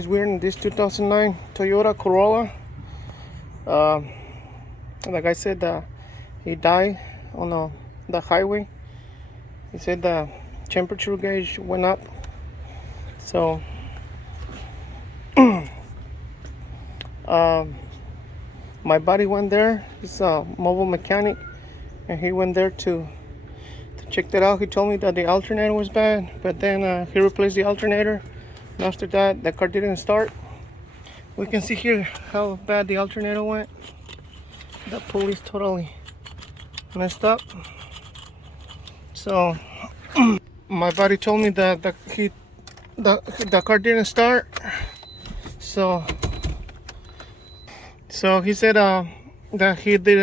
We're in this 2009 Toyota Corolla. Like I said, he died on the highway. He said the temperature gauge went up. So my buddy went there. He's a mobile mechanic, and he went there to check that out. He told me that the alternator was bad, but then he replaced the alternator. And after that, the car didn't start. We can see here how bad the alternator went. The pulley's totally messed up. So my buddy told me that the car didn't start. So he said that he did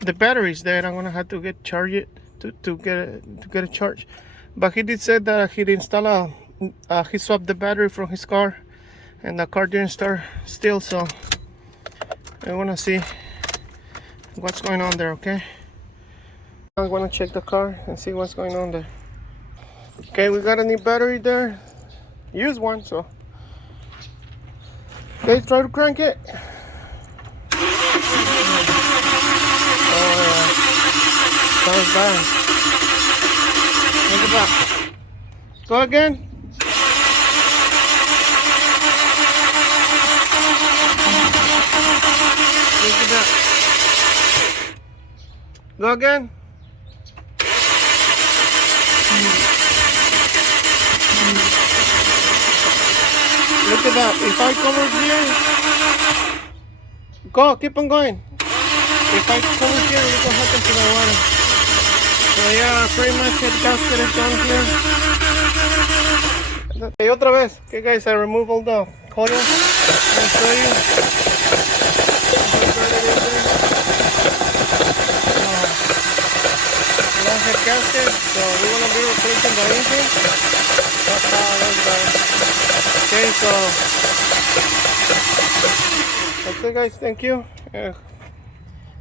the battery's dead. I'm gonna have to get charge it to get a charge. But he did say that he'd install he swapped the battery from his car, and the car didn't start still. So I wanna see what's going on there. Okay, I'm gonna check the car and see what's going on there. Okay, we got a new battery there, used one. So okay, try to crank it. Sounds bad. Look at that. Go again. Look at that. Go again. Look at that. If I come over here, go, keep on going. If I come over here, look what happens to the water. So yeah, pretty much it gasket is down here. Okay, otra vez. Okay guys, I remove all the coils. I'll show you. Long head gasket. So we're gonna be replacing the engine. That's how that's done. Okay, so okay guys, thank you.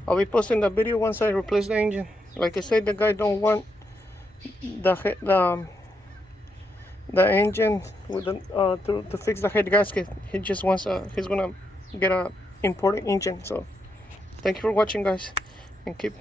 I'll be posting the video once I replace the engine. Like I said, the guy don't want the engine with to fix the head gasket. He just wants he's gonna get a imported engine. So thank you for watching, guys, and keep